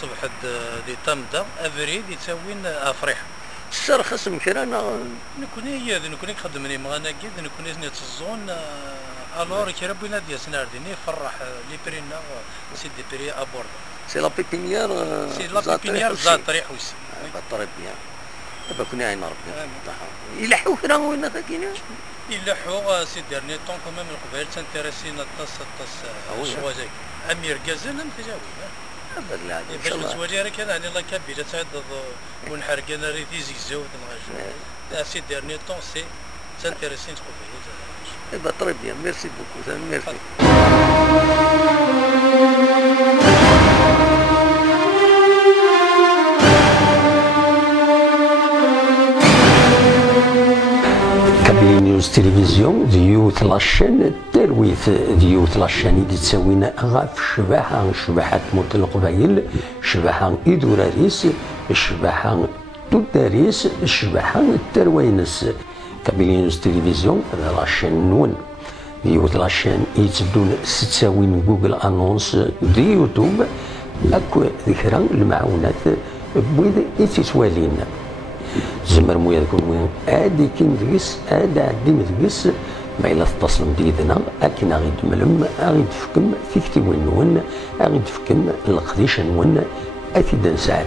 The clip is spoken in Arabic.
صبح دي تمدا افريد يتساوين افريح السرخص مكرانا نكون خدمني مغانا كيد نكون نتزون الور كيربي نادي سنارديني فرح لي برينا سي دي بري ابورد سي لا بيبينيير سي لا بيبينيير زاطريح وسي طريق بيان دابا كنا عين ربي يلحو كرا وين كاينين يلحو سي ديرني طون كوميم القبائل تانتيريسينا طاس شواجاك امير غازل متجاوب بالله ان باش شاء الله نتواجه كان يعني الله كبيره تعد ونحرقنا ريتي زيزو سي ديرني طون سي تانتيريسين قبائل دابا طريق بيان ميرسي بوكو ميرسي كابين نيوز تلفزيون ديوت لاشين ترويث ديوت لاشين اللي تساوينا غاف شباحة شباحة موت القبايل شباحة إدوراريس شباحة توداريس شباحة التروينس كابين نيوز تلفزيون لاشين نون ديوت لاشين يتبدون ستساوين جوجل أنونس دي يوتيوب أكو ذكرى المعونات بويد يتسوالين زمر مويا تكون وين ادي كي مدقس ادي عدي مدقس ما الا تتصلم بيدنا اكن غيد ملم غيد فكم فيكتي وين غيد فكم القديش نون اكيد نساعد